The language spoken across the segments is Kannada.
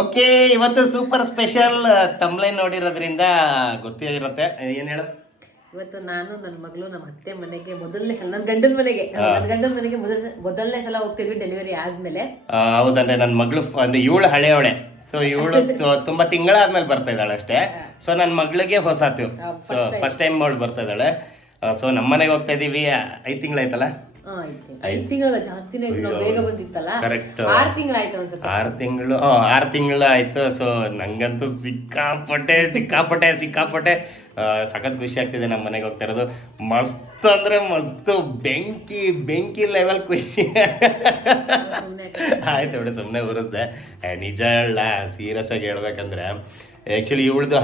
ಓಕೆ, ಇವತ್ತು ಸೂಪರ್ ಸ್ಪೆಷಲ್ ತಮ್ಲೈನ್ ನೋಡಿರೋದ್ರಿಂದ ಗೊತ್ತಿರುತ್ತೆ. ಏನ್ ಹೇಳು? ಇವತ್ತು ನಾನು ನನ್ನ ಮಗಳು ನಮ್ಮ ಅತ್ತೆ ಮನೆಗೆ ಮೊದಲನೇ ಸಲ, ನನ್ನ ಗಂಡನ ಮನೆಗೆ ಮೊದಲನೇ ಸಲ ಹೋಗ್ತಿದ್ವಿ ಡೆಲಿವರಿ ಆದ್ಮೇಲೆ. ಹೌದಂದ್ರೆ ನನ್ನ ಮಗಳು ಅಂದ್ರೆ ಇವಳು ಹಳೆಯವಳೆ. ಸೊ ಇವಳು ತುಂಬಾ ತಿಂಗಳಾದ್ಮೇಲೆ ಬರ್ತಾ ಇದ್ದಾಳೆ ಅಷ್ಟೇ. ಸೊ ನನ್ನ ಮಗಳಿಗೆ ಹೊಸತು. ಸೊ ಫಸ್ಟ್ ಟೈಮ್ ಅವಳು ಬರ್ತಾ ಇದ್ದಾಳೆ. ಸೊ ನಮ್ಮ ಮನೆಗೆ ಹೋಗ್ತಾ ಇದೀವಿ. 5 ತಿಂಗಳಾಯ್ತಲ್ಲ? 5 ತಿಂಗಳ ಜಾಸ್ತಿನೇ ಆಯ್ತು. ನಾವು ಬೇಗ ಬಂದಿತ್ತಲ್ಲ. ಕರೆಕ್ಟ್. 6 ತಿಂಗಳಾಯ್ತು ಅನ್ಸುತ್ತೆ. 6 ತಿಂಗಳು ಆಯ್ತು. ಸೊ ನಂಗಂತೂ ಸಿಕ್ಕಾಪಟ್ಟೆ ಸಖತ್ ಖುಷಿ ಆಗ್ತಿದೆ ನಮ್ಮ ಮನೆಗೆ ಹೋಗ್ತಾ ಇರೋದು. ಮಸ್ತ್ ಅಂದ್ರೆ ಮಸ್ತ್, ಬೆಂಕಿ ಲೆವೆಲ್ ಖುಷಿ. ಆಯ್ತು ಬಿಡು, ಸುಮ್ಮನೆ ಉರಿಸ್ದೆ. ನಿಜ ಹೇಳ, ಸೀರಿಯಸ್ ಆಗಿ ಹೇಳ್ಬೇಕಂದ್ರೆ ಆ್ಯಕ್ಚುಲಿ ಇವಳ್ದು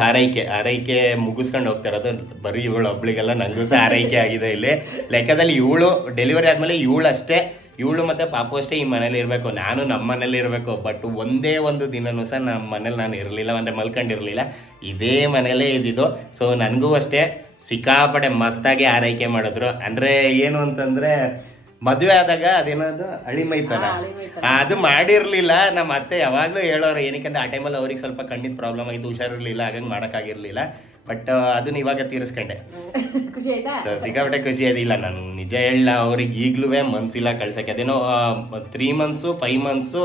ಆರೈಕೆ ಮುಗಿಸ್ಕೊಂಡು ಹೋಗ್ತಾ ಇರೋದು. ಬರೀ ಇವಳು ಒಬ್ಳಿಗೆಲ್ಲ, ನನಗೂ ಸಹ ಆರೈಕೆ ಆಗಿದೆ ಇಲ್ಲಿ. ಲೆಕ್ಕದಲ್ಲಿ ಇವಳು ಡೆಲಿವರಿ ಆದಮೇಲೆ ಇವಳು ಮತ್ತು ಪಾಪು ಅಷ್ಟೇ ಈ ಮನೇಲಿ ಇರಬೇಕು, ನಾನು ನಮ್ಮ ಮನೇಲಿ ಇರಬೇಕು. ಬಟ್ ಒಂದೇ ಒಂದು ದಿನನೂ ಸಹ ನಮ್ಮ ಮನೇಲಿ ನಾನು ಇರಲಿಲ್ಲ, ಅಂದರೆ ಮಲ್ಕೊಂಡಿರಲಿಲ್ಲ, ಇದೇ ಮನೇಲೇ ಇದ್ದಿದ್ದು. ಸೊ ನನಗೂ ಅಷ್ಟೇ ಸಿಕ್ಕಾಪಟ್ಟೆ ಮಸ್ತಾಗಿ ಆರೈಕೆ ಮಾಡಿದ್ರು. ಅಂದರೆ ಏನು ಅಂತಂದರೆ, ಮದುವೆ ಆದಾಗ ಅದೇನದು ಅಳಿಮೈತಲ್ಲ, ಅದು ಮಾಡಿರಲಿಲ್ಲ. ನಮ್ಮ ಅತ್ತೆ ಯಾವಾಗಲೂ ಹೇಳೋರು, ಏನಕ್ಕಂದ್ರೆ ಆ ಟೈಮಲ್ಲಿ ಅವ್ರಿಗೆ ಸ್ವಲ್ಪ ಕಣ್ಣಿನ ಪ್ರಾಬ್ಲಮ್ ಆಯಿತು, ಹುಷಾರಿರಲಿಲ್ಲ, ಹಾಗಂಗೆ ಮಾಡೋಕ್ಕಾಗಿರಲಿಲ್ಲ. ಬಟ್ ಅದನ್ನ ಇವಾಗ ತೀರಿಸ್ಕೊಂಡೆ. ಸೊ ಸಿಕ್ಕಾಪಟ್ಟೆ ಖುಷಿ ಅದಿಲ್ಲ. ನಾನು ನಿಜ ಹೇಳ, ಅವ್ರಿಗೆ ಈಗಲೂ ಮನ್ಸಿಲ್ಲ ಕಳ್ಸೋಕ್ಕೆ. ಅದೇನೋ 3 ಮಂತ್ಸು 5 ಮಂತ್ಸು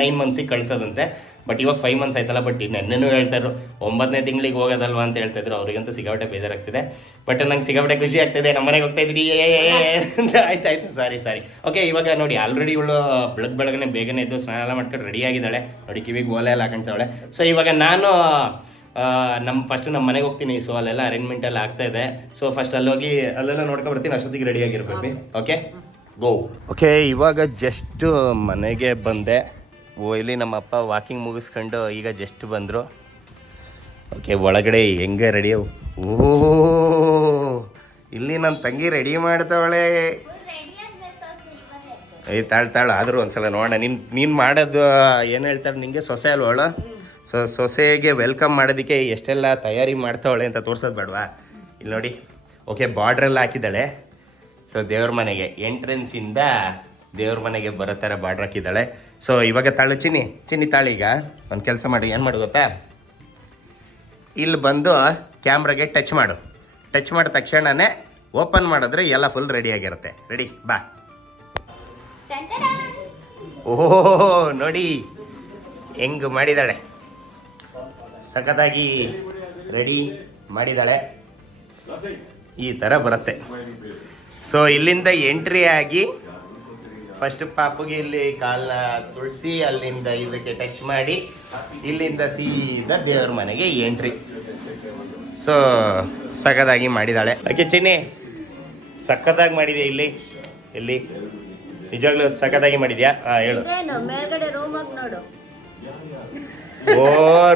9 ಮಂತ್ಸಿಗೆ ಕಳ್ಸೋದಂತೆ. ಬಟ್ ಇವಾಗ 5 ಮಂತ್ಸ್ ಆಯ್ತಲ್ಲ. ಬಟ್ ನೆನ್ನೆನೂ ಹೇಳ್ತಾಯಿದ್ರು 9ನೇ ತಿಂಗಳಿಗೆ ಹೋಗೋದಲ್ವಾ ಅಂತ ಹೇಳ್ತಾಯಿದ್ರು. ಅವ್ರಿಗಂತೂ ಸಿಕ್ಕಾಪಟ್ಟೆ ಬೇಜಾರಾಗ್ತಿದೆ. ಬಟ್ ನಂಗೆ ಸಿಕ್ಕಾಪಟ್ಟೆ ಖುಷಿ ಆಗ್ತಿದೆ. ನಮ್ಮ ಮನೆಗೆ ಹೋಗ್ತಾ ಇದ್ರಿ. ಆಯ್ತು ಸಾರಿ. ಓಕೆ, ಇವಾಗ ನೋಡಿ, ಆಲ್ರೆಡಿ ಇವಳು ಬೆಳಗ್ನೆ ಬೇಗನೆ ಇದ್ದು ಸ್ನಾನ ಮಾಡ್ಕೊಂಡು ರೆಡಿ ಆಗಿದ್ದಾಳೆ. ನೋಡಿ, ಕಿವಿಗೆ ಓಲೆ ಎಲ್ಲ ಹಾಕೊಂತಾವಳೆ. ಸೊ ಇವಾಗ ನಾನು ನಮ್ಮ ಮನೆಗೆ ಹೋಗ್ತೀನಿ. ಸೊ ಅಲ್ಲೆಲ್ಲ ಅರೇಂಜ್ಮೆಂಟ್ ಎಲ್ಲ ಆಗ್ತಾ ಇದೆ. ಸೊ ಫಸ್ಟ್ ಅಲ್ಲೋಗಿ ಅಲ್ಲೆಲ್ಲ ನೋಡ್ಕೊಂಡು ಬರ್ತೀನಿ. ಅಷ್ಟೊತ್ತಿಗೆ ರೆಡಿ ಆಗಿರ್ಬೇಕು. ಓಕೆ, ಗೋ. ಓಕೆ, ಇವಾಗ ಜಸ್ಟ್ ಮನೆಗೆ ಬಂದೆ. ಇಲ್ಲಿ ನಮ್ಮ ಅಪ್ಪ ವಾಕಿಂಗ್ ಮುಗಿಸ್ಕೊಂಡು ಈಗ ಜಸ್ಟ್ ಬಂದರು. ಓಕೆ, ಒಳಗಡೆ ಹೆಂಗೆ ರೆಡಿ? ಇಲ್ಲಿ ನನ್ನ ತಂಗಿ ರೆಡಿ ಮಾಡ್ತಾವಳೆ. ತಾಳು ಆದರೂ ಒಂದ್ಸಲ ನೋಡೋಣ. ನೀನು ಮಾಡೋದು ಏನು ಹೇಳ್ತಾರೆ, ನಿಂಗೆ ಸೊಸೆ ಅಲ್ವಳ? ಸೊ ಸೊಸೆಗೆ ವೆಲ್ಕಮ್ ಮಾಡೋದಕ್ಕೆ ಎಷ್ಟೆಲ್ಲ ತಯಾರಿ ಮಾಡ್ತಾವಳೆ ಅಂತ ತೋರ್ಸೋದು ಬೇಡವಾ? ಇಲ್ಲಿ ನೋಡಿ. ಓಕೆ, ಬಾರ್ಡ್ರೆಲ್ಲ ಹಾಕಿದ್ದಾಳೆ. ಸೊ ದೇವ್ರ ಮನೆಗೆ ಎಂಟ್ರೆನ್ಸಿಂದ ದೇವ್ರ ಮನೆಗೆ ಬರೋ ಥರ ಬಾರ್ಡ್ರ್ ಹಾಕಿದ್ದಾಳೆ. ಸೊ ಇವಾಗ ತಾಳು ಚಿನ್ನಿ ತಾಳೀಗ ಒಂದು ಕೆಲಸ ಮಾಡಿ. ಏನು ಮಾಡು ಗೊತ್ತಾ? ಇಲ್ಲಿ ಬಂದು ಕ್ಯಾಮ್ರಾಗೆ ಟಚ್ ಮಾಡಿದ ತಕ್ಷಣವೇ ಓಪನ್ ಮಾಡಿದ್ರೆ ಎಲ್ಲ ಫುಲ್ ರೆಡಿಯಾಗಿರುತ್ತೆ. ರೆಡಿ, ಬಾ. ಓಹೋ, ನೋಡಿ ಹೆಂಗೆ ಮಾಡಿದ್ದಾಳೆ, ಸಖತ್ತಾಗಿ ರೆಡಿ ಮಾಡಿದ್ದಾಳೆ. ಈ ಥರ ಬರುತ್ತೆ. ಸೊ ಇಲ್ಲಿಂದ ಎಂಟ್ರಿ ಆಗಿ ಫಸ್ಟ್ ಪಾಪುಗೆ ಇಲ್ಲಿ ಕಾಲನ್ನ ತುಳಿಸಿ, ಅಲ್ಲಿಂದ ಇದಕ್ಕೆ ಟಚ್ ಮಾಡಿ, ಇಲ್ಲಿಂದ ಸೀದಾ ದೇವ್ರ ಮನೆಗೆ ಎಂಟ್ರಿ. ಸೊ ಸಖತ್ತಾಗಿ ಮಾಡಿದ್ದಾಳೆ. ಓಕೆ ಚಿನ್ನಿ, ಸಖತ್ತಾಗಿ ಮಾಡಿದ್ಯಾ. ಇಲ್ಲಿ ನಿಜವಾಗ್ಲೂ ಸಖತ್ತಾಗಿ ಮಾಡಿದ್ಯಾ? ಹೇಳು. ಓ,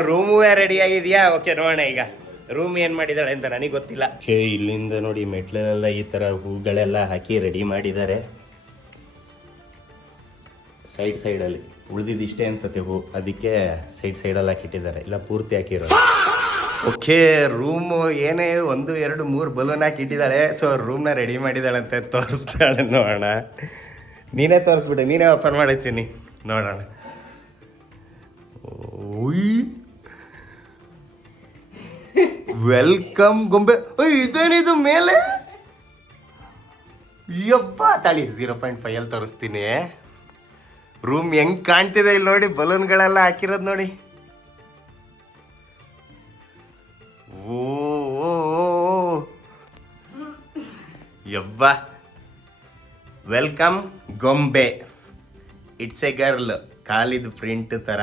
ರೂಮು ರೆಡಿ ಆಗಿದ್ಯಾ? ಓಕೆ, ನೋಡೋಣ ಈಗ ರೂಮ್ ಏನು ಮಾಡಿದ್ದಾಳೆ ಅಂತ. ನನಗೆ ಗೊತ್ತಿಲ್ಲ. ಓಕೆ, ಇಲ್ಲಿಂದ ನೋಡಿ ಮೆಟ್ಲೆಲ್ಲ ಈ ಥರ ಹೂಗಳೆಲ್ಲ ಹಾಕಿ ರೆಡಿ ಮಾಡಿದ್ದಾರೆ. ಸೈಡಲ್ಲಿ ಉಳಿದಿದ್ದು ಇಷ್ಟೇ ಅನ್ಸುತ್ತೆ ಹೂ, ಅದಕ್ಕೆ ಸೈಡಲ್ಲಿ ಹಾಕಿಟ್ಟಿದ್ದಾರೆ, ಇಲ್ಲ ಪೂರ್ತಿ ಹಾಕಿರೋದು. ಓಕೆ, ರೂಮು ಏನೇ 1 2 3 ಬಲೂನ್ ಹಾಕಿಟ್ಟಿದ್ದಾಳೆ. ಸೊ ರೂಮ್ನ ರೆಡಿ ಮಾಡಿದ್ದಾಳೆ ಅಂತ ತೋರಿಸ್ತಾಳೆ. ನೋಡೋಣ, ನೀನೇ ತೋರಿಸ್ಬಿಟ್ಟು ನೀನೇ ಓಪನ್ ಮಾಡಿರ್ತೀನಿ, ನೋಡೋಣ. ವೆಲ್ಕಮ್ ಗೊಂಬೆ. ಇದೇನಿದು ಮೇಲೆ? ಯಪ್ಪ, ತಾಳಿ 0.5 ತೋರಿಸ್ತೀನಿ. ರೂಮ್ ಹೆಂಗ್ ಕಾಣ್ತಿದೆ ಇಲ್ಲಿ ನೋಡಿ, ಬಲೂನ್ಗಳೆಲ್ಲ ಹಾಕಿರೋದು ನೋಡಿ. ಓ ಯಬ್ಬ, ವೆಲ್ಕಮ್ ಗೊಂಬೆ. ಇಟ್ಸ್ ಎ ಗರ್ಲ್, ಕಾಲಿದು ಪ್ರಿಂಟ್ ತರ.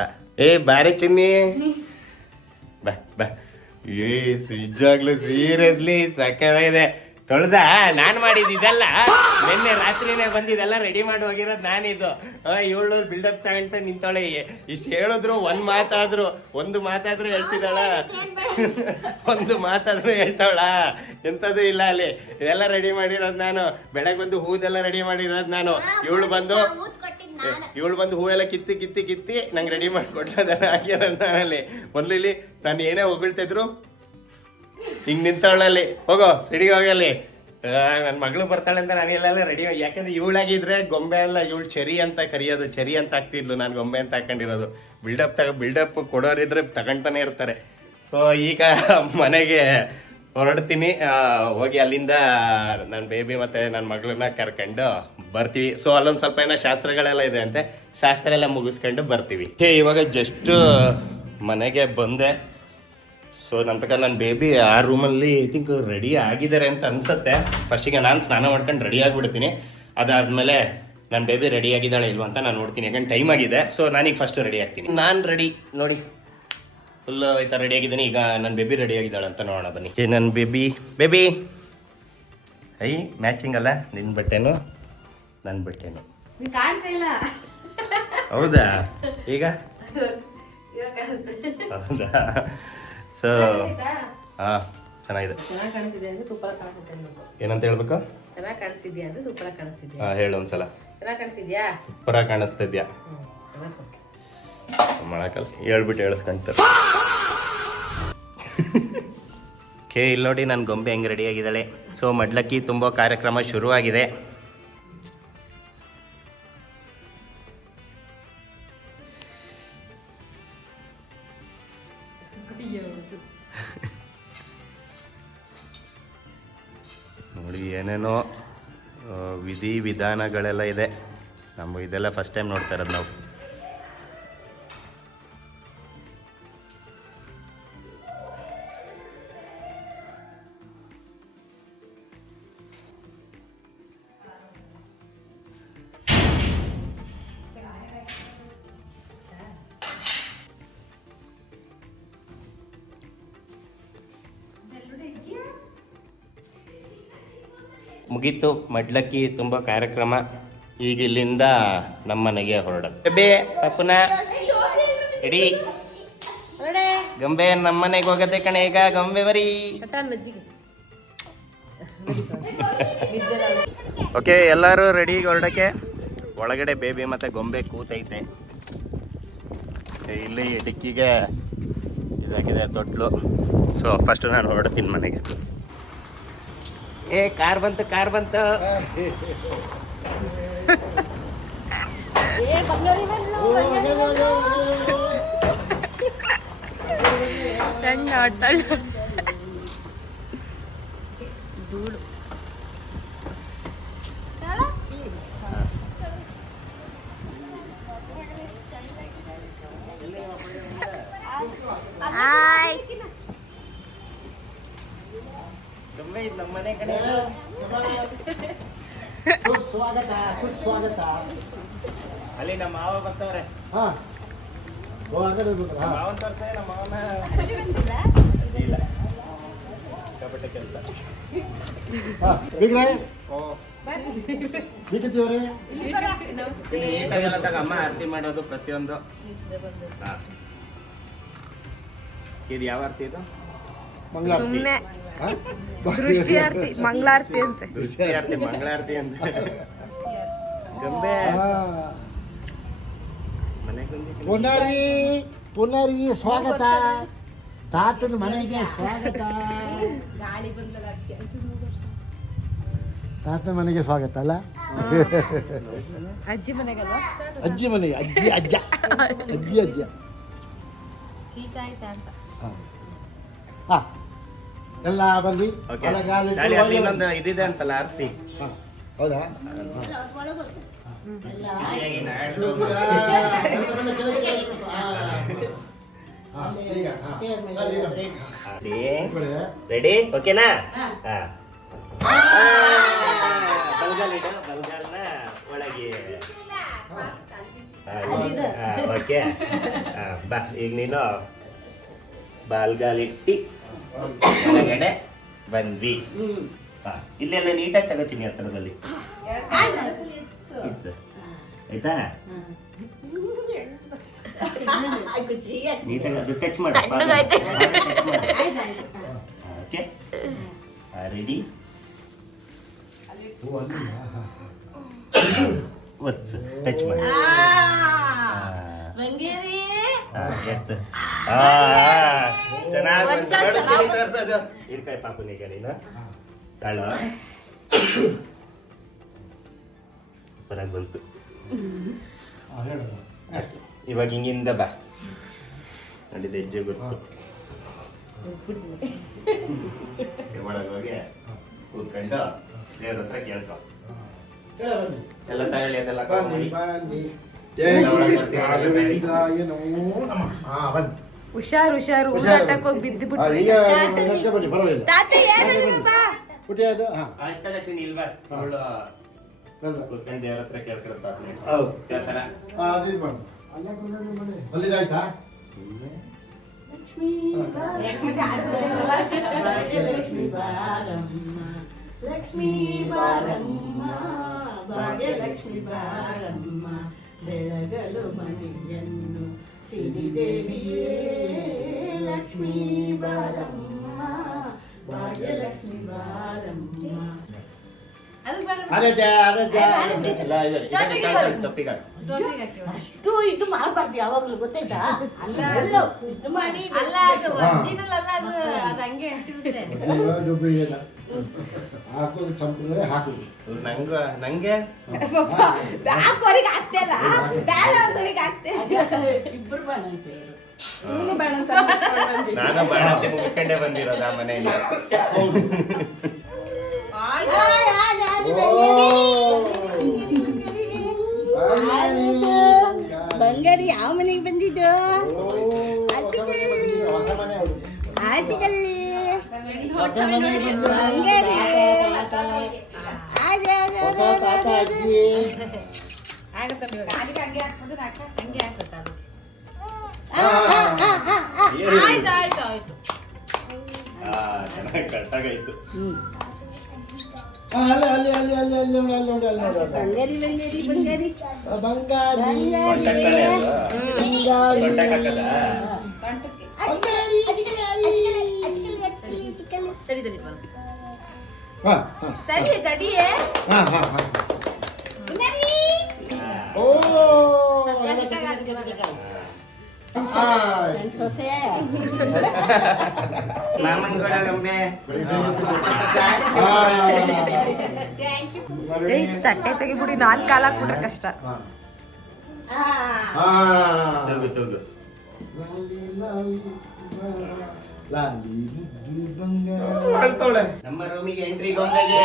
ಬಾರಿ ಚಿನ್ನಿ, ಬಾ. ನಿಜವಾಗ್ಲೂ ಸೀರಿಯಸ್ಲಿ ಸಕ್ಕತ್ತಾಗಿದೆ. ತೊಳ್ದ ನಾನು ಮಾಡಿದ್ದೆಲ್ಲ ನಿನ್ನೆ ರಾತ್ರಿನೇ ಬಂದಿದ್ದೆಲ್ಲ ರೆಡಿ ಮಾಡಿ ಹೋಗಿರೋದು ನಾನಿದು. ಇವಳು ಬಿಲ್ಡಪ್ ತಗೊಂತ ನಿಂತವಳೆ. ಇಷ್ಟು ಹೇಳಿದ್ರು ಒಂದು ಮಾತಾದ್ರೂ ಹೇಳ್ತಿದ್ದಾಳ, ಒಂದು ಮಾತಾದ್ರೂ ಹೇಳ್ತಾವಳ. ಎಂಥದ್ದು ಇಲ್ಲ ಅಲ್ಲಿ. ಇದೆಲ್ಲ ರೆಡಿ ಮಾಡಿರೋದು ನಾನು. ಬೆಳಗ್ಗೆ ಬಂದು ಹೂದೆಲ್ಲ ರೆಡಿ ಮಾಡಿರೋದು ನಾನು. ಇವಳು ಬಂದು ಹೂವೆಲ್ಲ ಕಿತ್ತಿ ನಂಗೆ ರೆಡಿ ಮಾಡಿಕೊಟ್ಲದನ್ನ ಹಾಕಿರೋದು ನಾನಲ್ಲಿ. ಮೊದಲು ಇಲ್ಲಿ ನಾನು ಏನೇ ಹೊಗಳ್ತಿದ್ರು ಹಿಂಗೆ ನಿಂತವಳಲ್ಲಿ. ಹೋಗೋ ಸಿಡಿಗೆ ಹೋಗಲ್ಲಿ, ನನ್ನ ಮಗಳು ಬರ್ತಾಳೆ ಅಂತ ನಾನು ಇಲ್ಲೆಲ್ಲ ರೆಡಿ, ಯಾಕಂದ್ರೆ ಇವಳಾಗಿದ್ರೆ ಗೊಂಬೆ ಅಲ್ಲ, ಇವಳು ಚೆರಿ ಅಂತ ಕರೆಯೋದು, ಚೆರಿ ಅಂತ ಆಗ್ತಿದ್ಲು, ನಾನು ಗೊಂಬೆ ಅಂತ ಹಾಕೊಂಡಿರೋದು. ಬಿಲ್ಡಪ್ ಕೊಡೋರಿದ್ರೆ ತಗೊಂತಾನೆ ಇರ್ತಾರೆ. ಸೊ ಈಗ ಮನೆಗೆ ಹೊರಡ್ತೀನಿ, ಹೋಗಿ ಅಲ್ಲಿಂದ ನನ್ನ ಬೇಬಿ ಮತ್ತು ನನ್ನ ಮಗಳನ್ನ ಕರ್ಕೊಂಡು ಬರ್ತೀವಿ. ಸೊ ಅಲ್ಲೊಂದು ಸ್ವಲ್ಪ ಏನೋ ಶಾಸ್ತ್ರಗಳೆಲ್ಲ ಇದೆ ಅಂತೆ, ಶಾಸ್ತ್ರ ಎಲ್ಲ ಮುಗಿಸ್ಕೊಂಡು ಬರ್ತೀವಿ. ಇವಾಗ ಜಸ್ಟ್ ಮನೆಗೆ ಬಂದೆ. ಸೊ ನನ್ನ ಪ್ರಕಾರ ನನ್ನ ಬೇಬಿ ಆ ರೂಮಲ್ಲಿ ಐ ಥಿಂಕ್ ರೆಡಿ ಆಗಿದ್ದಾರೆ ಅಂತ ಅನ್ಸುತ್ತೆ. ಫಸ್ಟಿಗೆ ನಾನು ಸ್ನಾನ ಮಾಡ್ಕೊಂಡು ರೆಡಿ ಆಗಿಬಿಡ್ತೀನಿ. ಅದಾದಮೇಲೆ ನನ್ನ ಬೇಬಿ ರೆಡಿ ಆಗಿದ್ದಾಳೆ ಇಲ್ವಾ ಅಂತ ನಾನು ನೋಡ್ತೀನಿ, ಯಾಕಂದ್ರೆ ಟೈಮ್ ಆಗಿದೆ. ಸೊ ನಾನೀಗ ಫಸ್ಟ್ ರೆಡಿ ಆಗ್ತೀನಿ. ನಾನು ರೆಡಿ ನೋಡಿ, ಫುಲ್ ಈ ಥರ ರೆಡಿ ಆಗಿದ್ದೀನಿ. ಈಗ ನನ್ನ ಬೇಬಿ ರೆಡಿ ಆಗಿದ್ದಾಳೆ ಅಂತ ನೋಡೋಣ ಬನ್ನಿ. ನನ್ನ ಬೇಬಿ ಐ ಮ್ಯಾಚಿಂಗ್ ಅಲ್ಲ, ನಿನ್ನ ಬಟ್ಟೆನು ನನ್ನ ಬಟ್ಟೆನು. ಹೌದಾ? ಈಗ ಹೌದಾ? ಸೊ ಹಾಂ, ಚೆನ್ನಾಗಿದೆ. ಏನಂತ ಹೇಳ್ಬೇಕು? ಚೆನ್ನಾಗಿ ಕಾಣಿಸ್ತಿದ್ಯಾ ಅಂದ್ರೆ ಸೂಪರಾಗಿ ಕಾಣಿಸ್ತಿದ್ಯಾ? ಹಾಂ, ಹೇಳು ಒಂದ್ಸಲ. ಚೆನ್ನಾಗಿ ಕಾಣಿಸ್ತಿದ್ಯಾ? ಸೂಪರಾಗಿ ಕಾಣಿಸ್ತಿದ್ಯಾ? ಮಾಡಕ್ಕಲ್ಲ, ಹೇಳ್ಬಿಟ್ಟು ಹೇಳಿಸ್ಕೊಂತಾರೆ. ಇಲ್ಲಿ ನೋಡಿ ನನ್ನ ಗೊಂಬೆ ಹೆಂಗೆ ರೆಡಿ ಆಗಿದ್ದಾಳೆ. ಸೊ ಮಡ್ಲಕ್ಕಿ ತುಂಬೋ ಕಾರ್ಯಕ್ರಮ ಶುರುವಾಗಿದೆ. ನೋಡಿ ಏನೇನೋ ವಿಧಿ ವಿಧಾನಗಳೆಲ್ಲ ಇದೆ. ನಮ್ಮ ಇದೆಲ್ಲ ಫಸ್ಟ್ ಟೈಮ್ ನೋಡ್ತಾ ಇರೋದು ನಾವು. ಮುಗೀತು ಮಡ್ಲಕ್ಕಿ ತುಂಬ ಕಾರ್ಯಕ್ರಮ. ಈಗ ಇಲ್ಲಿಂದ ನಮ್ಮ ಮನೆಗೆ ಹೊರಡೋದು. ಬೇಬೆ ಪಪ್ಪುನ ಇಡೀ ಗೊಂಬೆ ನಮ್ಮ ಮನೆಗೆ ಹೋಗತ್ತೆ ಕಣೆ. ಈಗ ಗೊಂಬೆ ಬರೀ ಓಕೆ, ಎಲ್ಲರೂ ರೆಡಿ ಹೊರಡಕ್ಕೆ. ಒಳಗಡೆ ಬೇಬಿ ಮತ್ತು ಗೊಂಬೆ ಕೂತೈತೆ. ಇಲ್ಲಿ ಡಿಕ್ಕಿಗೆ ಇದಾಗಿದೆ ತೊಟ್ಲು. ಸೊ ಫಸ್ಟ್ ನಾನು ಹೊರಡ್ತೀನಿ ಮನೆಗೆ. ಕಾರ್ ಬಂತು ಧೂಳು. ನಮ್ಮನೆ ಕಡೆ ಸುಸ್ವಾಗತ. ಅಲ್ಲಿ ನಮ್ಮ ಮಾವ ಬರ್ತಾವ್ರೆ. ಮಾವನ್ ತೋರ್ಸೆ, ನಮ್ಮ ಮಾವನ ಇಲ್ಲ ಕಬಡ್ಡಿ ಕೆಲಸ. ಅಮ್ಮ ಆರತಿ ಮಾಡೋದು ಪ್ರತಿಯೊಂದು. ಇದು ಯಾವ ಆರತಿ? ಇದು ದೃಷ್ಟಿ ಆರತಿ, ಮಂಗಳಾರತಿ ಅಂತೆ. ದೃಷ್ಟಿ ಆರತಿ, ಮಂಗಳಾರತಿ ಅಂತ. ಗೊಂಬೆ ಪುನರ್ವಿ ಸ್ವಾಗತ. ತಾತನ ಮನೆಗೆ ಸ್ವಾಗತ. ತಾತನ ಮನೆಗೆ ಸ್ವಾಗತ ಅಲ್ಲ, ಅಜ್ಜಿ ಮನೆಗಲ್ವಾ? ಅಜ್ಜಿ ಮನೆಗೆ. ಅಜ್ಜ ಎಲ್ಲ ಬಂದ್ವಿ. ಇನ್ನೊಂದು ಇದಿದೆ ಅಂತಲ್ಲ ಆರತಿ. ಹೌದಾ? ರೆಡಿ? ಓಕೆನಾ? ಬಲ್ಗಾಲ್ನ ಒಳಗೆ. ಓಕೆ, ಬಾ. ಈಗ ನೀನು ಬಾಲ್ಗಾಲಿಟ್ಟಿ ಒಳಗಡೆ ಬಂದ್ವಿ. ಇಲ್ಲೆಲ್ಲ ನೀಟಾಗಿ ತಗೋತೀನಿ ಹತ್ರದಲ್ಲಿ. ಆಯ್ತಾ? ನೀಟಾಗಿ ಅದು ಟಚ್ ಮಾಡು. Okay, ready? ಒತ್ಸು, ಟಚ್ ಮಾಡಿ. ಎತ್ತು. ಚೆನ್ನಾಗಿ ತೋರ್ಸೋದು. ಇಡ್ಕಾಯಿ ಪಾಪುನಿಗೆ ನೀನು ತಾಳು. ಸೂಪರಾಗಿ ಬಂತು. ಹೇಳು. ಇವಾಗ ಹಿಂಗಿಂದ ಬಾ ನಡಿದ ಹೆಜ್ಜೆ ಗೊತ್ತು. ಒಳಗೆ ಹೋಗಿ ಕೂತ್ಕೊಂಡು ದೇವ್ರ ಹತ್ರ ಕೇಳ್ಕೊ. ಹೇಳು ಬನ್ನಿ. ಎಲ್ಲ ತಗೊಳ್ಳಿ ಅದೆಲ್ಲ ಬನ್ನಿ ಬನ್ನಿ. ಜಯ ಶ್ರೀ ರಾಘವೇಂದ್ರಾಯ ನಮೋ ನಮಃ. ಬನ್ನಿ. ಹುಷಾರು ಹುಷಾರು ಊರಾಟಕ್ಕೆ ಹೋಗಿ ಬಿದ್ದು ಈಗ ಬಿಟ್ಟು ನಡ್ಕೊ ಬನ್ನಿ, ಪರವಾಗಿಲ್ಲ. ತಾತ ಏನು ಬಾ ಪುಟಿ ಅದು ಆಯ್ತಲ್ಲ ಚಿನ್ನಿ ಇಲ್ವಾ ಅವಳು ಅಲ್ಲ. ಕೂತ್ಕೊಂಡು ದೇವ್ರ ಹತ್ರ ಕೇಳ್ಕೊಳ್ತಾ ಹೌದು. ಕೇಳ್ತಾರ. ಅದಿದು ಮಾಡು. ಅಲ್ಲಿದಾಯ್ತಾ? ಭಾಗ್ಯಲಕ್ಷ್ಮಿ ಬಾರಮ್ಮ, ಲಕ್ಷ್ಮೀ ಬಾರಮ್ಮ, ಭಾಗ್ಯಲಕ್ಷ್ಮಿ ಬಾರಮ್ಮ, ಬೆಳಗಲು ಮನೆಯನ್ನು ಸಿರಿದೇವಿಯೇ ಲಕ್ಷ್ಮೀ ಬಾರಮ್ಮ, ಭಾಗ್ಯಲಕ್ಷ್ಮಿ ಬಾರಮ್ಮ. ಅದೇ ಎಲ್ಲ ಇದೆ. ಇದಕ್ಕೆ ತಪ್ಪಿಗೆ ಹಾಕು. ಅಷ್ಟು ಇದು ಮಾಡಬಾರ್ದು ಯಾವಾಗ್ಲೂ ಗೊತ್ತಾಯ್ತಾ? ಅಲ್ಲ ಇದು ಮಾಡಿ ಅಲ್ಲ ಅದು ಒರಿಜಿನಲ್ ಅಲ್ಲ, ಅದು ಹಂಗೆ ಅಂಟಿರುತ್ತೆ. ಹಾಕೋದು ಸಂಪ್ರದಾಯ ಹಾಕೋದು. ನಂಗೆ ಹಾಕೋರಿಗೆ ಆಗ್ತಿಲ್ಲ, ಬೇಡ ಅಂತವ್ರಿಗೆ ಆಗ್ತೇ ಇಬ್ರು ಬಾಣ ಅಂತ ಹೇಳು. ನಾನು ಬಾಣಕ್ಕೆ ಮುಗಿಸ್ಕೊಂಡೇ ಬಂದಿರೋದು ಆ ಮನೆಯಿಂದ. ಬಂಗಾರಿ ಯಾವ ಮನೆಗೆ ಬಂದಿದ್ದು? ಹೊಸ ಮನೆ ಹುಡುಗಿ. ಆಚೆಗಲ್ಲಿ ಹೊಸ ಮನೆ ಬಂದು ಬಂಗಾರಿ ಹೊಸ ತಾತ ಅಜ್ಜಿ. ಆಗುತ್ತೆ ಇವಾಗ. ಅದಕ್ಕೆ ಹಂಗೆ ಹಾಕ್ಬಿಟ್ಟು ಹಂಗೆ ಹಾಕುತ್ತೆ ಅದು. ಆಯ್ತು ಆಯ್ತು ಆಯ್ತು. ಚೆನ್ನಾಗಿ ಕಟ್ಟಾಗಾಯ್ತು. ಅಲ್ಲಿ ಅಲ್ಲಿ ಅಲ್ಲಿ ಅಲ್ಲಿ ಅಲ್ಲಿ ನೋಡಿ ಅಲ್ಲಿ ನೋಡಿ ಅಲ್ಲಿ ನೋಡಿ ಬಂಗಾರಿ ಬಂಗಾರಿ ಬಂಗಾರಿ ಬಂಗಾರಿ ಸೊಂಟಕ್ಕೆ ಅಲ್ವಾ? ಸಿಂಗಾರಿ ಸೊಂಟಕ್ಕೆ ಹಾಕದಾ? ತಡಿ ತಡಿ ಬಾ. ಹಾ ತಡಿ ತಡಿಯೇ. ಹಾ ಹಾ ಹಾ. ಓ ಸೊಸೆ ಮಾಮನ್ ಕೂಡ ಗೊಂಬೆ. ತಟ್ಟೆ ತೆಗಿಬಿಡಿ, ನಾನ್ ಕಾಲ ಹಾಕ್ಬಿಟ್ರೆ ಕಷ್ಟ. ತಗು ತಗು. ನಮ್ಮ ರೂಮಿಗೆ ಎಂಟ್ರಿ ಗೊಂಬೆಗೆ.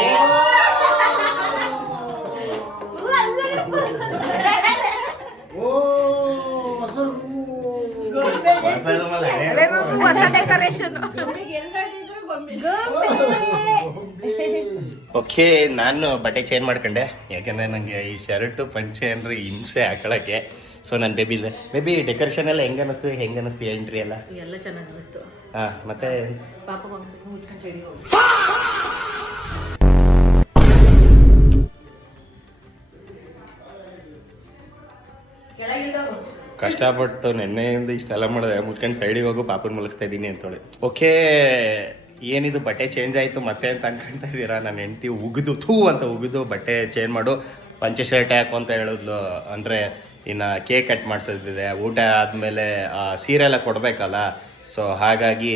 ಓ ಹೊಸ ಹೊಸ ರೂಮಲ್ಲಿ ಹಳೆ ಹಳೆ room, ಹೊಸ ಡೆಕೋರೇಷನ್. ಓಕೆ, ನಾನು ಬಟ್ಟೆ ಚೇಂಜ್ ಮಾಡ್ಕೊಂಡೆ. ಯಾಕಂದರೆ ನನಗೆ ಈ ಶರ್ಟು ಪಂಚೆ ಅಂದರೆ ಹಿಂಸೆ ಹಾಕೊಳ್ಳೋಕ್ಕೆ. ಸೊ ನನ್ನ ಬೇಬಿ ಡೆಕೋರೇಷನ್ ಎಲ್ಲ ಹೆಂಗೆ ಅನ್ನಿಸ್ತು ಎಂಟ್ರಿ ಎಲ್ಲ? ಎಲ್ಲ ಚೆನ್ನಾಗಿ ಅನಿಸ್ತು. ಹಾಂ, ಮತ್ತೆ ಪಾಪ ಮಗಸಿಗೆ ಮುಚ್ಕೊಂಡು ಚಳಿ ಹೋಗಿ. ಕೆಳಗಿಳಿದೋಗು. ಕಷ್ಟಪಟ್ಟು ನೆನ್ನೆಯಿಂದ ಇಷ್ಟೆಲ್ಲ ಮಾಡಿದೆ, ಮುಟ್ಕೊಂಡು ಸೈಡಿಗೆ ಹೋಗು ಪಾಪನ ಮಲಗಿಸ್ತಾ ಇದ್ದೀನಿ ಅಂತೇಳಿ. ಓಕೆ, ಏನಿದು ಬಟ್ಟೆ ಚೇಂಜ್ ಆಯಿತು ಮತ್ತೆ ಅಂತ ಅನ್ಕೊಳ್ತಾ ಇದ್ದೀರಾ? ನನ್ನ ಹೆಂಡ್ತಿ ಉಗಿದು ಬಟ್ಟೆ ಚೇಂಜ್ ಮಾಡು, ಪಂಚೆ ಶರ್ಟ್ ಹಾಕು ಅಂತ ಹೇಳಿದ್ಲು. ಅಂದರೆ ಇನ್ನು ಕೇಕ್ ಕಟ್ ಮಾಡಿಸೋದಿದೆ, ಊಟ ಆದಮೇಲೆ ಸೀರೆ ಎಲ್ಲ ಕೊಡಬೇಕಲ್ಲ. ಸೊ ಹಾಗಾಗಿ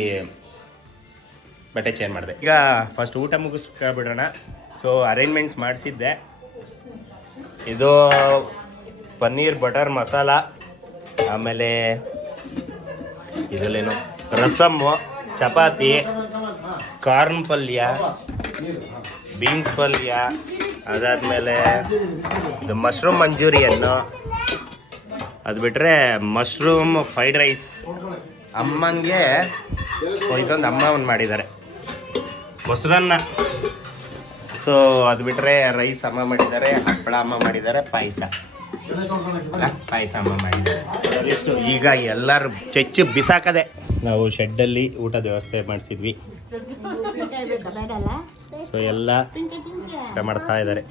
ಬಟ್ಟೆ ಚೇಂಜ್ ಮಾಡಿದೆ. ಈಗ ಫಸ್ಟ್ ಊಟ ಮುಗಿಸ್ಕೊಬಿಡೋಣ. So arrangements ಮಾಡಿಸಿದ್ದೆ. ಇದು ಪನ್ನೀರ್ ಬಟರ್ ಮಸಾಲ, ಆಮೇಲೆ ಇದರಲ್ಲೇನು ರಸಮ್ಮು, ಚಪಾತಿ, ಕಾರ್ನ್ ಪಲ್ಯ, ಬೀನ್ಸ್ ಪಲ್ಯ, ಅದಾದಮೇಲೆ ಇದು ಮಶ್ರೂಮ್ ಮಂಚೂರಿಯನ್ನು, ಅದು ಬಿಟ್ಟರೆ ಮಶ್ರೂಮ್ ಫ್ರೈಡ್ ರೈಸ್. ಅಮ್ಮನಿಗೆ ಇದೊಂದು ಅಮ್ಮ ಒಂದು ಮಾಡಿದ್ದಾರೆ, ಮೊಸರನ್ನ. ಸೊ ಅದು ಬಿಟ್ಟರೆ ರೈಸ್ ಅಮ್ಮ ಮಾಡಿದ್ದಾರೆ, ಹಪ್ಪಳ ಅಮ್ಮ ಮಾಡಿದ್ದಾರೆ, ಪಾಯಸ ಅಮ್ಮ ಮಾಡಿದ್ದಾರೆ. ಎಷ್ಟು ಈಗ ಎಲ್ಲರೂ ಚೆಚ್ಚು ಬಿಸಾಕದೆ. ನಾವು ಶೆಡ್ಡಲ್ಲಿ ಊಟದ ವ್ಯವಸ್ಥೆ ಮಾಡಿಸಿದ್ವಿ. ಸೊ ಎಲ್ಲ ಊಟ ಮಾಡ್ತಾ ಇದ್ದಾರೆ.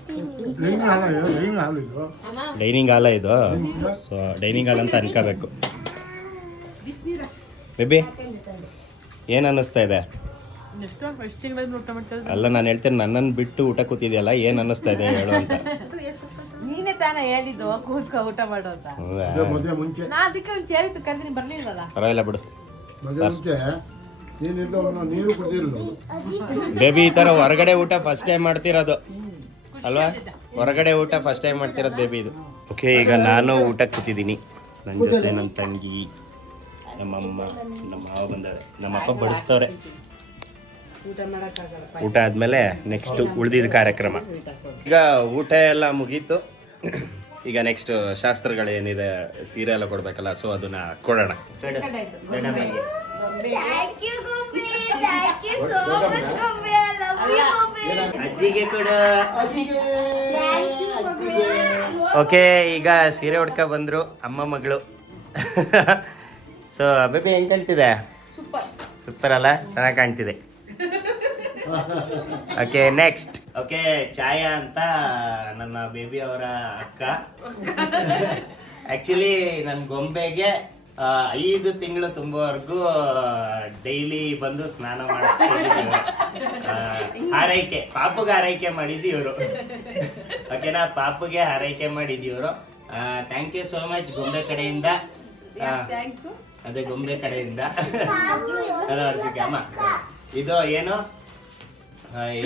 ಡೈನಿಂಗ್ ಹಾಲ ಇದು. ಸೊ ಡೈನಿಂಗ್ ಹಾಲ್ ಅಂತ ಅನ್ಕೋಬೇಕು. ಬೇಬಿ ಏನು ಅನ್ನಿಸ್ತಾ ಇದೆ? ಅಲ್ಲ, ನಾನು ಹೇಳ್ತೇನೆ, ನನ್ನನ್ನು ಬಿಟ್ಟು ಊಟ ಕೂತಿದೆಯಲ್ಲ, ಏನು ಅನ್ನಿಸ್ತಾ ಇದೆ ಹೇಳು ಅಂತ. ನೀನೇ ತಾನೇ ಹೇಳಿದ್ದು ಕೂತ್ಕೊ ಊಟ ಮಾಡು ಅಂತ. ಮದುವೆ ಮುಂಚೆ ನಾ ಅದಕ್ಕೆ ಒಂದು ಚೇರಿತ್ತು ಕರೆದಿನಿ, ಬರ್ಲಿಲ್ವಲ್ಲ. ಪರವಾಗಿಲ್ಲ ಬಿಡು. ಮದುವೆ ಮುಂಚೆ ನೀರು ಕುಡಿದಿರಲ್ಲ ಬೇಬಿ ಈ ತರ ಹೊರಗಡೆ ಊಟ ಫಸ್ಟ್ ಟೈಮ್ ಮಾಡ್ತಿರೋದು ಅಲ್ವಾ? ಹೊರಗಡೆ ಊಟ ಫಸ್ಟ್ ಟೈಮ್ ಮಾಡ್ತಿರೋದು ಬೇಬಿ ಇದು. ಓಕೆ, ಈಗ ನಾನು ಊಟಕ್ಕೆ ಕೂತಿದ್ದೀನಿ. ನನ್ನ ಜೊತೆ ನನ್ನ ತಂಗಿ, ನಮ್ಮಮ್ಮ, ನಮ್ಮ ಮಾವ ಬಂದವೆ, ನಮ್ಮಪ್ಪ ಬಡಿಸ್ತವ್ರೆ. ಊಟ ಆದ್ಮೇಲೆ ನೆಕ್ಸ್ಟ್ ಉಳಿದಿದ್ದ ಕಾರ್ಯಕ್ರಮ. ಈಗ ಊಟ ಎಲ್ಲ ಮುಗೀತು. ಈಗ ನೆಕ್ಸ್ಟ್ ಶಾಸ್ತ್ರಗಳೇನಿದೆ, ಸೀರೆ ಎಲ್ಲ ಕೊಡ್ಬೇಕಲ್ಲ, ಸೊ ಅದನ್ನ ಕೊಡೋಣ. ಅಜ್ಜಿಗೆ ಕೂಡ. ಓಕೆ, ಈಗ ಸೀರೆ ಉಡ್ಕ ಬಂದ್ರು ಅಮ್ಮ ಮಗಳು. ಸೊ ಬೇಬಿ ಹೆಂಗ್ ಕಾಣ್ತಿದೆ? ಸೂಪರ್ ಅಲ್ಲ? ಚೆನ್ನಾಗಿ ಕಾಣ್ತಿದೆ. Okay, next. ಓಕೆ, ಛಾಯಾ ಅಂತ ನನ್ನ ಬೇಬಿ ಅವರ ಅಕ್ಕ. ಆಕ್ಚುಲಿ ನನ್ನ ಗೊಂಬೆಗೆ 5 ತಿಂಗಳು ತುಂಬುವವರೆಗೂ ಡೈಲಿ ಬಂದು ಸ್ನಾನ ಮಾಡಿಸ್ತಿದ್ದೀವಿ. ಹಾರೈಕೆ, ಪಾಪುಗೆ ಹಾರೈಕೆ ಮಾಡಿದ್ದು ಇವರು. ಓಕೆನಾ? ಪಾಪುಗೆ ಹಾರೈಕೆ ಮಾಡಿದ್ದು ಇವರು. ಥ್ಯಾಂಕ್ ಯು ಸೋ ಮಚ್ ಗೊಂಬೆ ಕಡೆಯಿಂದ. ಅದೇ ಗೊಂಬೆ ಕಡೆಯಿಂದ. ಅಮ್ಮ ಇದು ಏನು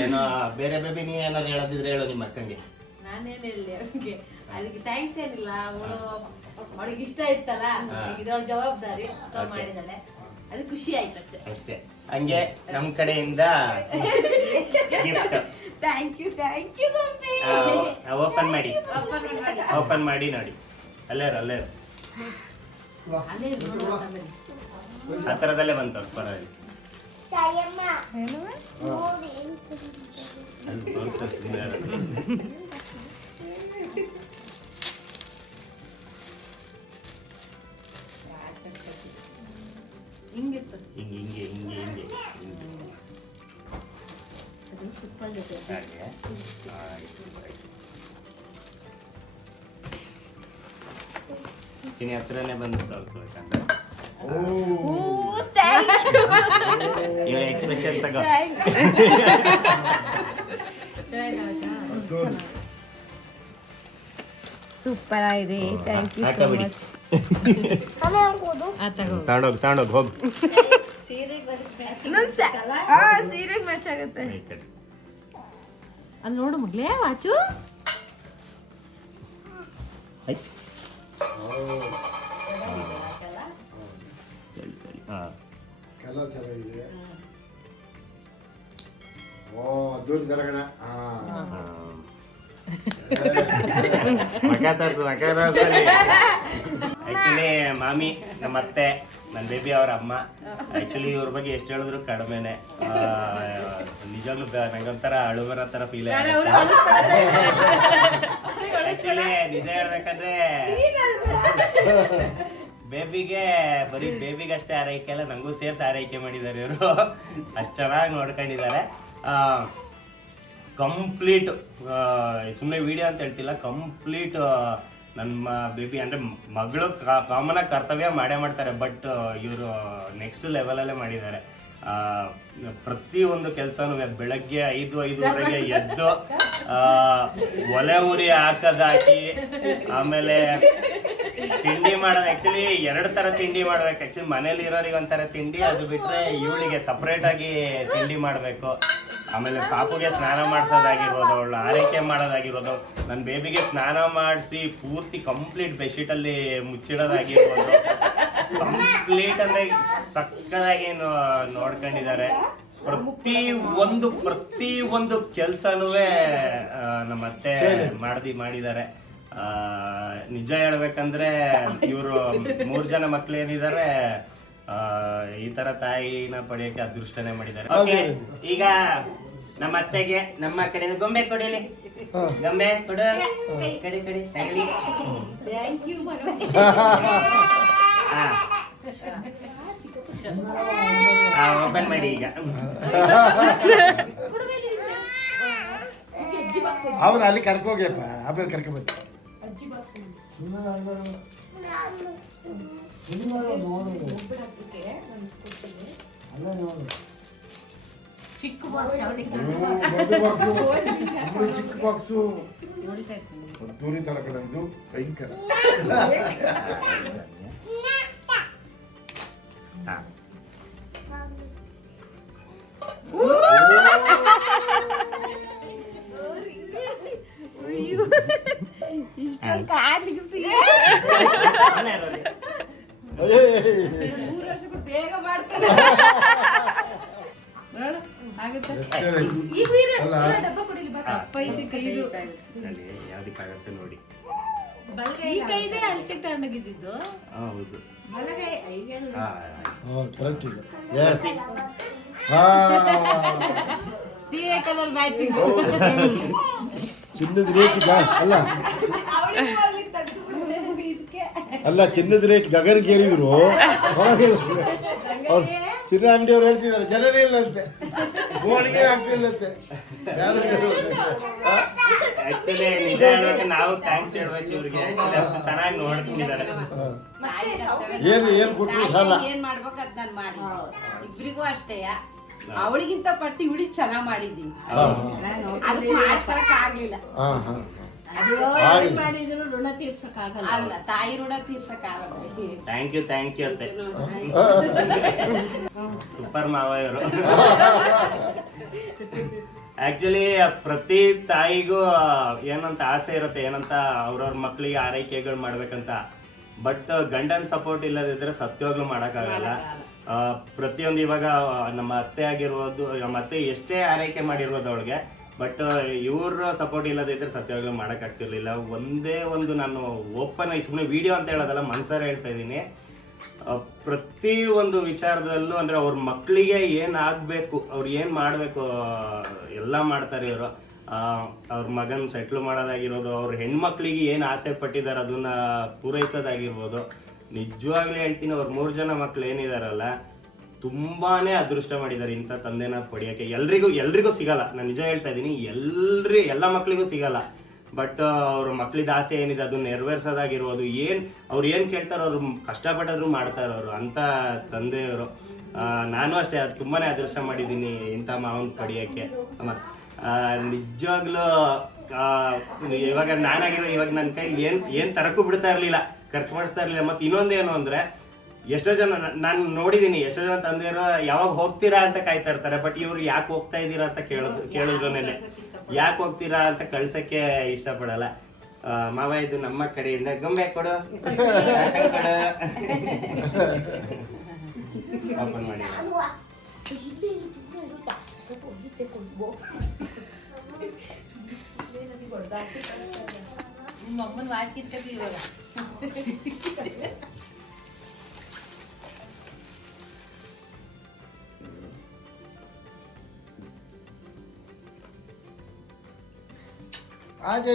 ಏನೋ ಬೇರೆ ಬೇಬಿ, ನೀ ಏನಾದ್ರು ಹೇಳೋದಿದ್ರೆ ಹೇಳು ನಿಮ್ಮ ಅಕ್ಕಂಗೆ. ನಾನೇನ್ ಹೇಳಿ ಅವ್ರಿಗೆ? ಅದಕ್ಕೆ ಥ್ಯಾಂಕ್ಸ್ ಏನಿಲ್ಲ. ಅವಳಿಗೆ ಇಷ್ಟ ಇತ್ತಲ್ಲ, ಇದೊಳ ಜವಾಬ್ದಾರಿ ಮಾಡಿದಾಳೆ, ಅದು ಖುಷಿ ಆಯ್ತು ಅಷ್ಟೇ. ಹಂಗೆ ನಮ್ ಕಡೆಯಿಂದ ಗಿಫ್ಟ್. ಥ್ಯಾಂಕ್ ಯು ಗೊಂಬೆ. ಓಪನ್ ಮಾಡಿ ನೋಡಿ. ಅಲ್ಲೇ ಆ ಥರದಲ್ಲೇ ಬಂತು ಪರವಾಗಿ. ಹಿಂಗಿತ್ತು. ಹಿಂಗೆ ಇನ್ನು ಹತ್ರನೇ ಬಂದು ತೋರಿಸ್ಬೇಕಂತ. ಇವಾಗ ಎಕ್ಸ್ಪ್ರೆಷನ್ ತಗೋ. ಸೂಪರ್ ಆಗಿದೆ. Thank you so much. ತಗೊಂಡೋಗಿ ಹೋಗು. ಸೀರೆಗೆ ಮ್ಯಾಚ್ ಆಗುತ್ತೆ. ಅಲ್ಲಿ ನೋಡು ಮಗ್ಲೇ ವಾಚು. ಕಲರ್ ಚೆನ್ನಾಗಿದೆ. ಓ ದೂರ ಜರಗಣ. ಆಕ್ಚುಲಿ ಮಾಮಿ ನಮ್ಮ ಅತ್ತೆ, ನನ್ನ ಬೇಬಿ ಅವರ ಅಮ್ಮ. ಆಕ್ಚುಲಿ ಇವ್ರ ಬಗ್ಗೆ ಎಷ್ಟು ಹೇಳಿದ್ರು ಕಡಿಮೆನೆ. ನಿಜವಾಗ್ಲೂ ನಂಗೊಂಥರ ಅಳುವರ ತರ ಫೀಲ್ ಆಗುತ್ತೆ. ಆಕ್ಚುಲಿ ನಿಜ ಹೇಳ್ಬೇಕಂದ್ರೆ ಬೇಬಿಗೆ ಬರೀ ಬೇಬಿಗಷ್ಟೇ ಆರೈಕೆ ಅಲ್ಲ, ನಂಗೂ ಸೇರ್ಸಿ ಆರೈಕೆ ಮಾಡಿದ್ದಾರೆ ಇವರು. ಅಷ್ಟು ಚೆನ್ನಾಗಿ ನೋಡ್ಕೊಂಡಿದ್ದಾರೆ. ಕಂಪ್ಲೀಟ್ ಸುಮ್ಮನೆ ವಿಡಿಯೋ ಅಂತ ಹೇಳ್ತಿಲ್ಲ, ಕಂಪ್ಲೀಟ್ ನಮ್ಮ ಬೇಬಿ ಅಂದರೆ ಮಗಳು ಕಾಮನ್ ಆಗಿ ಕರ್ತವ್ಯ ಮಾಡೇ ಮಾಡ್ತಾರೆ. ಬಟ್ ಇವರು ನೆಕ್ಸ್ಟ್ ಲೆವೆಲಲ್ಲೇ ಮಾಡಿದ್ದಾರೆ. ಪ್ರತಿಯೊಂದು ಕೆಲಸನೂ ಬೆಳಗ್ಗೆ 5:05 ಎದ್ದು ಒಲೆ ಉರಿ ಹಾಕಿ ಆಮೇಲೆ ತಿಂಡಿ ಮಾಡೋದು. ಆ್ಯಕ್ಚುಲಿ 2 ಥರ ತಿಂಡಿ ಮಾಡ್ಬೇಕು. ಆ್ಯಕ್ಚುಲಿ ಮನೇಲಿ ಇರೋರಿಗೆ ಒಂಥರ ತಿಂಡಿ, ಅದು ಬಿಟ್ಟರೆ ಇವಳಿಗೆ ಸಪ್ರೇಟಾಗಿ ತಿಂಡಿ ಮಾಡಬೇಕು. ಆಮೇಲೆ ಪಾಪುಗೆ ಸ್ನಾನ ಮಾಡಿಸೋದಾಗಿರ್ಬೋದು, ಅವಳು ಆರೈಕೆ ಮಾಡೋದಾಗಿರ್ಬೋದು, ನನ್ನ ಬೇಬಿಗೆ ಸ್ನಾನ ಮಾಡಿಸಿ ಪೂರ್ತಿ ಕಂಪ್ಲೀಟ್ ಬೆಡ್ಶೀಟಲ್ಲಿ ಮುಚ್ಚಿಡೋದಾಗಿರ್ಬೋದು, ಕಂಪ್ಲೀಟ್ ಅಂದರೆ ಸಕ್ಕದಾಗಿ ನೋಡ್ಕೊಂಡಿದ್ದಾರೆ. ಪ್ರತಿ ಒಂದು ಕೆಲಸನೂ ನಮ್ಮ ಅತ್ತೆ ಮಾಡಿದ್ದಾರೆ. ನಿಜ ಹೇಳ್ಬೇಕಂದ್ರೆ ಇವರು 3 ಜನ ಮಕ್ಳು ಏನಿದ್ದಾರೆ, ಈ ತರ ತಾಯಿನ ಪಡೆಯಕ್ಕೆ ಅದೃಷ್ಟನೇ ಮಾಡಿದ್ದಾರೆ. ಓಕೆ, ಈಗ ನಮ್ಮ ಅತ್ತೆಗೆ ನಮ್ಮ ಕಡೆಯಿಂದ ಗೊಂಬೆ ಕೊಡಿಲಿ. ಗೊಂಬೆ ಕೊಡು, ಕಡಿ ತಗಲಿ. ಓಪನ್ ಮಾಡಿ ಈಗ. ಅವನು ಅಲ್ಲಿ ಕರ್ಕೋಗ್ಯಪ್ಪ, ಆಮೇಲೆ ಕರ್ಕೊಬೇಕು. ಚಿಕ್ಕ ಬಾಕ್ಸ್ ಚಿಕ್ಕ ಬಾಕ್ಸು ದೂರಿ ತರ ಕಡೆದು ಭಯಂಕರ. ಇಷ್ಟೊಂದು ಕಾರ್ಲಿಗೆ ಬೇಗ ಮಾಡ್ತಾರೆ. ನೋಡು ಆಗುತ್ತೆ. Excellent. ಈಗ ವೀರು, ಅಲ್ಲ. ಡಬ್ಬ ಕೊಡಿಲಿ ಬಾ. ಅಪ್ಪ ಇದು ಕೈದು ಯಾವ್ದಕ್ಕಾಗತ್ತೆ ನೋಡಿ. ಈ ಕೈದೇ ಅಳತೆ ತಗೊಂಡೋಗಿದ್ದು. ಹೌದು. ಕರೆಕ್ಟ್ ಇದೆ. Yes. ಸೀರೆ ಕಲರ್ ಮ್ಯಾಚಿಂಗ್. ಚಿನ್ನದ ರೇಟ್ ಅಲ್ಲ ಚಿನ್ನದ ರೇಟ್ ಗಗನಗೇರಿದ್ರು ಅವ್ರು ಚಿನ್ನ ಅಂಗಡಿಯವ್ರು ಹೇಳ್ತಿದ್ದಾರೆ ಜನರೇ ಇಲ್ಲಂತೆ, ಗೋಣಿಗೆ ಆಗ್ತಿಲ್ಲಂತೆ. ಆಕ್ಚುಲಿ ನಿಜ ಹೇಳ್ಬೇಕು, ನಾವು ಥ್ಯಾಂಕ್ಸ್ ಹೇಳ್ಬೇಕು ಇವ್ರಿಗೆ. ಅಷ್ಟು ಚೆನ್ನಾಗಿ ನೋಡ್ತಿದ್ದಾರೆ. ಏನು ಕೊಟ್ಟರು ಸಾಲ. ಏನ್ ಮಾಡ್ಬೇಕು ಅದ್ ನಾನು ಮಾಡಿ ಇಬ್ರಿಗೂ ಅಷ್ಟೇ. ಅವಳಿಗಿಂತ ಪಟ್ಟಿ ಇವಳಿ ಚೆನ್ನಾಗ್ ಮಾಡಿದೀನಿ, ಅದಕ್ಕೆ ಮಾಡ್ಕೊಳಕ್ ಆಗ್ಲಿಲ್ಲ. ಮಾಡಿದ್ರು ಋಣ ತೀರ್ಸಕ್ ಆಗಲ್ಲ. ಅಲ್ಲ, ತಾಯಿ ಋಣ ತೀರ್ಸಕ್ ಆಗಲ್ಲ. ಥ್ಯಾಂಕ್ ಯು ಅತ್ತೆ. ಸೂಪರ್ ಮಾವ ಇವರು. ಆಕ್ಚುಲಿ ಪ್ರತಿ ತಾಯಿಗೂ ಏನಂತ ಆಸೆ ಇರುತ್ತೆ, ಏನಂತ ಅವ್ರವ್ರ ಮಕ್ಳಿಗೆ ಆರೈಕೆಗಳು ಮಾಡ್ಬೇಕಂತ. ಬಟ್ ಗಂಡನ್ ಸಪೋರ್ಟ್ ಇಲ್ಲದಿದ್ರೆ ಸತ್ಯವಾಗ್ಲೂ ಮಾಡೋಕ್ಕಾಗಲ್ಲ. ಪ್ರತಿಯೊಂದು ಇವಾಗ ನಮ್ಮ ಅತ್ತೆ ಆಗಿರ್ಬೋದು, ನಮ್ಮ ಅತ್ತೆ ಎಷ್ಟೇ ಆರೈಕೆ ಮಾಡಿರ್ಬೋದು ಅವಳಿಗೆ, ಬಟ್ ಇವ್ರ ಸಪೋರ್ಟ್ ಇಲ್ಲದಿದ್ರೆ ಸತ್ಯವಾಗ್ಲೂ ಮಾಡೋಕ್ಕಾಗ್ತಿರ್ಲಿಲ್ಲ. ಒಂದೇ ಒಂದು ನಾನು ಓಪನ್ ಆಗಿ ಸುಮ್ಮನೆ ವಿಡಿಯೋ ಅಂತ ಹೇಳೋದಲ್ಲ, ಮನ್ಸಾರೆ ಹೇಳ್ತಾ ಇದ್ದೀನಿ. ಪ್ರತಿ ಒಂದು ವಿಚಾರದಲ್ಲೂ ಅಂದರೆ ಅವ್ರ ಮಕ್ಕಳಿಗೆ ಏನು ಆಗಬೇಕು, ಅವ್ರು ಏನು ಮಾಡಬೇಕು ಎಲ್ಲ ಮಾಡ್ತಾರೆ ಇವರು. ಅವ್ರ ಮಗನ ಸೆಟ್ಲ್ ಮಾಡೋದಾಗಿರೋದು, ಅವ್ರ ಹೆಣ್ಮಕ್ಳಿಗೆ ಏನು ಆಸೆ ಪಟ್ಟಿದ್ದಾರೆ ಅದನ್ನ ಪೂರೈಸೋದಾಗಿರ್ಬೋದು. ನಿಜವಾಗ್ಲೂ ಹೇಳ್ತೀನಿ, ಅವ್ರ 3 ಜನ ಮಕ್ಳು ಏನಿದಾರಲ್ಲ ತುಂಬಾನೇ ಅದೃಷ್ಟ ಮಾಡಿದ್ದಾರೆ ಇಂಥ ತಂದೆನ ಪಡೆಯೋಕ್ಕೆ. ಎಲ್ರಿಗೂ ಸಿಗಲ್ಲ, ನಾನು ನಿಜ ಹೇಳ್ತಾ ಇದ್ದೀನಿ, ಎಲ್ಲ ಮಕ್ಳಿಗೂ ಸಿಗಲ್ಲ. ಬಟ್ ಅವ್ರ ಮಕ್ಳಿದ ಆಸೆ ಏನಿದೆ ಅದು ನೆರವೇರ್ಸೋದಾಗಿರ್ಬೋದು, ಅವ್ರು ಏನು ಕೇಳ್ತಾರೋ ಅವ್ರು ಕಷ್ಟಪಟ್ಟದ್ರು ಮಾಡ್ತಾರೆ ಅವರು, ಅಂಥ ತಂದೆಯವರು. ನಾನು ಅಷ್ಟೇ ತುಂಬಾನೇ ಅದೃಷ್ಟ ಮಾಡಿದ್ದೀನಿ ಇಂಥ ಮಾವನ್ ಪಡೆಯೋಕ್ಕೆ. ನಿಜವಾಗ್ಲೂ ಇವಾಗ ನಾನಾಗಿರೋ ಇವಾಗ ನನ್ನ ಕೈಲಿ ಏನು ತರಕ್ಕೂ ಬಿಡ್ತಾ ಇರಲಿಲ್ಲ, ಖರ್ಚು ಮಾಡಿಸ್ತಾ ಇರಲಿಲ್ಲ. ಮತ್ತು ಇನ್ನೊಂದೇನು ಅಂದರೆ, ಎಷ್ಟೋ ಜನ ನಾನು ನೋಡಿದ್ದೀನಿ, ಎಷ್ಟೋ ಜನ ತಂದೆಯವರು ಯಾವಾಗ ಹೋಗ್ತೀರಾ ಅಂತ ಕಾಯ್ತಾ ಇರ್ತಾರೆ. ಬಟ್ ಇವ್ರು ಯಾಕೆ ಹೋಗ್ತಾ ಇದ್ದೀರಾ ಅಂತ ಕೇಳಿದ್ರೇ ಯಾಕೆ ಹೋಗ್ತೀರಾ ಅಂತ ಕಳ್ಸಕ್ಕೆ ಇಷ್ಟಪಡಲ್ಲ. ಮಾವ ಇದು ನಮ್ಮ ಕಡೆಯಿಂದ ಗೊಂಬೆ ಕೊಡು, ಓಪನ್ ಮಾಡಿ. ನಿಮ್ಮ ಅಮ್ಮನ ವಾಚ್ ಕಿತ್ಕತಿ ಇವಾಗ. ಆಜೆ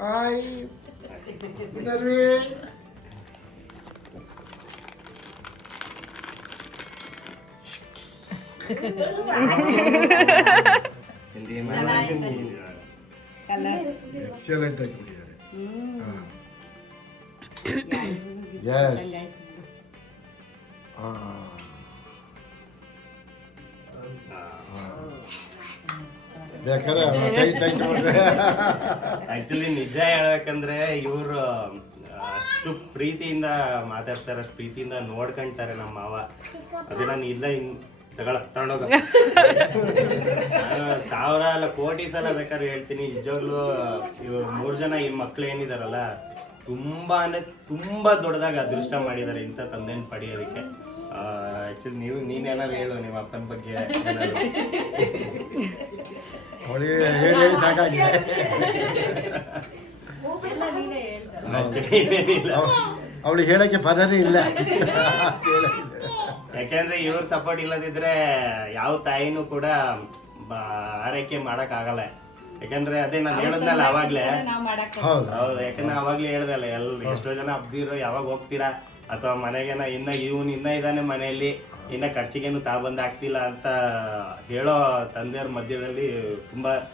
ಹಾಯ್ ನರ್ವಿ. ಎಕ್ಸಲೆಂಟ್ ಆಗಿ ಕೊಟ್ಟಿದ್ದಾರೆ. ಎಸ್ ಬೇಕಾರೆ ಆಕ್ಚುಲಿ ನಿಜ ಹೇಳ್ಬೇಕಂದ್ರೆ ಇವರು ಅಷ್ಟು ಪ್ರೀತಿಯಿಂದ ಮಾತಾಡ್ತಾರೆ, ಅಷ್ಟು ಪ್ರೀತಿಯಿಂದ ನೋಡ್ಕೊಂತಾರೆ ನಮ್ಮ ಮಾವ. ಅದೇ ನಾನು ಇಲ್ಲ ತಗೊಂಡೋಗ 1000 ಅಲ್ಲ ಕೋಟಿ ಸಲ ಬೇಕಾದ್ರೆ ಹೇಳ್ತೀನಿ. ನಿಜವಾಗ್ಲೂ ಇವ್ರು 3 ಜನ ಈ ಮಕ್ಳು ಏನಿದಾರಲ್ಲ ತುಂಬಾ ಅಂದ್ರೆ ತುಂಬಾ ದೊಡ್ಡದಾಗಿ ಅದೃಷ್ಟ ಮಾಡಿದ್ದಾರೆ ಇಂಥ ತಂದೆನ ಪಡೆಯೋದಕ್ಕೆ. ಆಕ್ಚುಲಿ ನೀನೇನಾದ್ರು ಹೇಳು ನಿಮ್ಮ ಅಪ್ಪನ ಬಗ್ಗೆ. ಅವಳಿಗೆ ಹೇಳಿ ಸಾಕಾಗಿದೆ. ಅವಳಿಗೆ ಹೇಳಕ್ಕೆ ಪದನೇ ಇಲ್ಲ. ಯಾಕೆಂದ್ರೆ ಇವ್ರ ಸಪೋರ್ಟ್ ಇಲ್ಲದಿದ್ರೆ ಯಾವ ತಾಯಿನೂ ಕೂಡ ಆರೈಕೆ ಮಾಡಕ್ ಆಗಲ್ಲ. ಯಾಕಂದ್ರೆ ಅದೇ ನಾನು ಹೇಳದ್ನಲ್ಲ ಅವಾಗ್ಲೇ. ಹೌದು, ಯಾಕಂದ್ರೆ ಅವಾಗ್ಲೇ ಹೇಳ್ದಲ್ಲ, ಎಷ್ಟೋ ಜನ ಅಬ್ದಿರೋ ಯಾವಾಗ ಹೋಗ್ತೀರಾ ಅಥವಾ ಮನೆಗೇನ ಇನ್ನ ಇದಾನೆ ಮನೆಯಲ್ಲಿ, ಇನ್ನ ಖರ್ಚಿಗೇನು ಬಂದ್ ಆಗ್ತಿಲ್ಲ ಅಂತ ಹೇಳೋ ತಂದೆಯವ್ರ ಮಧ್ಯದಲ್ಲಿ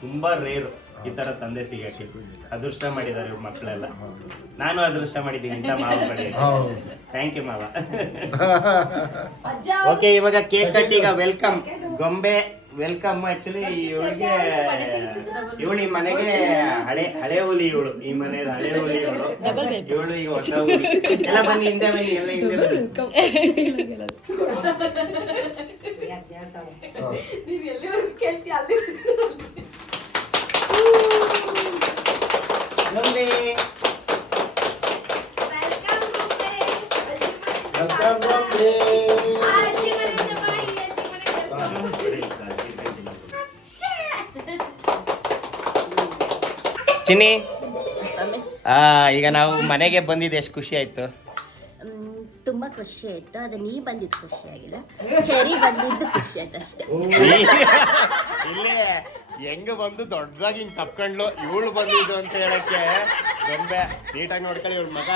ತುಂಬಾ ರೇರು ಈ ತರ ತಂದೆ ಸಿಗಕ್ಕೆ. ಅದೃಷ್ಟ ಮಾಡಿದ್ದಾರೆ ಇವ್ರ ಮಕ್ಕಳೆಲ್ಲ. ನಾನು ಅದೃಷ್ಟ ಮಾಡಿದ್ದೀನಿ ಇಂಥ ಮಾವ ಕಡೆ. ಥ್ಯಾಂಕ್ ಯು ಮಾವ. ಓಕೆ, ಇವಾಗ ಕೇಕ್ ಕಟ್. ಈಗ ವೆಲ್ಕಮ್ ಗೊಂಬೆ, ವೆಲ್ಕಮ್. ಆಕ್ಚುಲಿ ಇವಳು ಈ ಮನೆಗೆ ಹಳೆ ಹುಲಿ. ಇವಳು ಈ ಮನೇಲಿ ಹಳೆ ಹುಲಿ. ಇವಳು ಈಗ ಹೊಸ ಹುಲಿ. ಎಲ್ಲ ಬನ್ನಿ, ಹಿಂದೆ ಬನ್ನಿ, ಎಲ್ಲ ಹಿಂದೆ ಬನ್ನಿ. ಹೇಳ್ತಾಳೆ. ನೀನ್ ಎಲ್ಲಿವರೆಗೂ ಕೇಳ್ತೀಯ ಅಲ್ಲಿ ವೆಲ್ಕಮ್ ಗೊಂಬೆ. ಚಿನ್ನಿ ಈಗ ನಾವು ಮನೆಗೆ ಬಂದಿದ್ದು ಎಷ್ಟು ಖುಷಿ ಆಯ್ತು. ತುಂಬಾ ಖುಷಿ ಆಯ್ತು. ಅದು ನೀ ಬಂದಿದ್ದು ಖುಷಿ ಆಗಿಲ್ಲ, ಚೆರಿ ಬಂದಿದ್ದು ಖುಷಿ ಆಯ್ತು ಅಷ್ಟೇ. ಇಲ್ಲೇ ಹೆಂಗ ಬಂದು ದೊಡ್ಡದಾಗಿ ಹಿಂಗ್ ತಪ್ಕೊಂಡ್ಲು ಇವಳು ಬಂದಿದ್ದು ಅಂತ ಹೇಳಕ್ಕೆ ಗೊಂಬೆ ನೀಟಾಗಿ ನೋಡ್ಕೊಳ್ಳಿ ಇವಳ ಮಗ.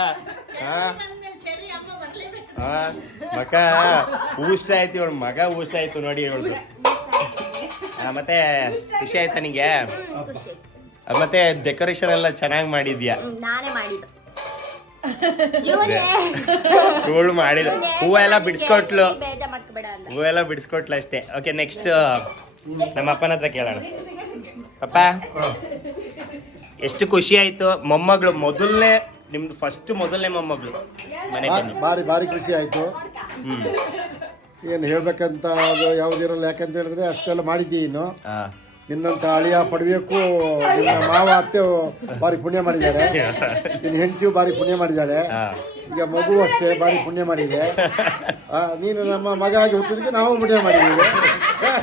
ಮಗ ಊಷ್ಟ ಆಯ್ತು, ಇವಳ ಮಗ ಊಷ್ಟ ಆಯ್ತು ನೋಡಿ ಇವಳು. ಮತ್ತೆ ಖುಷಿ ಆಯ್ತಾ ನಿಂಗೆ? ಖುಷಿ ಆಯ್ತು. ಮತ್ತೆ ಡೆಕೋರೇಷನ್ ಎಲ್ಲ ಚೆನ್ನಾಗಿ ಮಾಡಿದ್ಯಾ? ನಾನೇ ಮಾಡಿದ್ದು. ಇವಳು ಮಾಡಿದ ಹೂವೆಲ್ಲ ಬಿಡಿಸ್ಕೊಟ್ಲು, ಬೇಜಾರ್ ಮಾಡ್ಕೋಬೇಡ ಅಲ್ಲ. ಹೂವೆಲ್ಲ ಬಿಡಿಸ್ಕೊಟ್ಲು ಅಷ್ಟೇ. ಓಕೆ, ನೆಕ್ಸ್ಟ್ ನಮ್ಮ ಅಪ್ಪನ ಹತ್ರ ಕೇಳೋಣ. ಅಪ್ಪ, ಎಷ್ಟು ಖುಷಿ ಆಯ್ತು ಮೊಮ್ಮಗಳು, ಮೊದಲನೇ ನಿಮ್ದು ಮೊದಲನೇ ಮೊಮ್ಮಗಳು ಮನೆಗೆ ಬಂದು. ಭಾರಿ ಖುಷಿ ಆಯ್ತು. ಏನು ಹೇಳ್ಬೇಕಂತ ಅದು ಯಾವುದಿರಲ್ಲ, ಯಾಕಂತ ಹೇಳಿದ್ರೆ ಅಷ್ಟೆಲ್ಲ ಮಾಡಿದ್ದೀವಿ. ಇನ್ನು ನಿನ್ನಂತ ಅಳಿಯ ಪಡಬೇಕು. ನಿನ್ನ ಮಾವ ಅತ್ತೆ ಭಾರಿ ಪುಣ್ಯ ಮಾಡಿದ್ದಾರೆ, ನಿನ್ನ ಹೆಂಡತಿಯು ಭಾರಿ ಪುಣ್ಯ ಮಾಡಿದ್ದಾಳೆ, ಈಗ ಮಗು ಅಷ್ಟೇ ಭಾರಿ ಪುಣ್ಯ ಮಾಡಿದೆ. ನೀನು ನಮ್ಮ ಮಗ ಆಗಿ ಹುಟ್ಟಿದಕ್ಕೆ ನಾವು ಪುಣ್ಯ ಮಾಡಿದ್ದೀವಿ.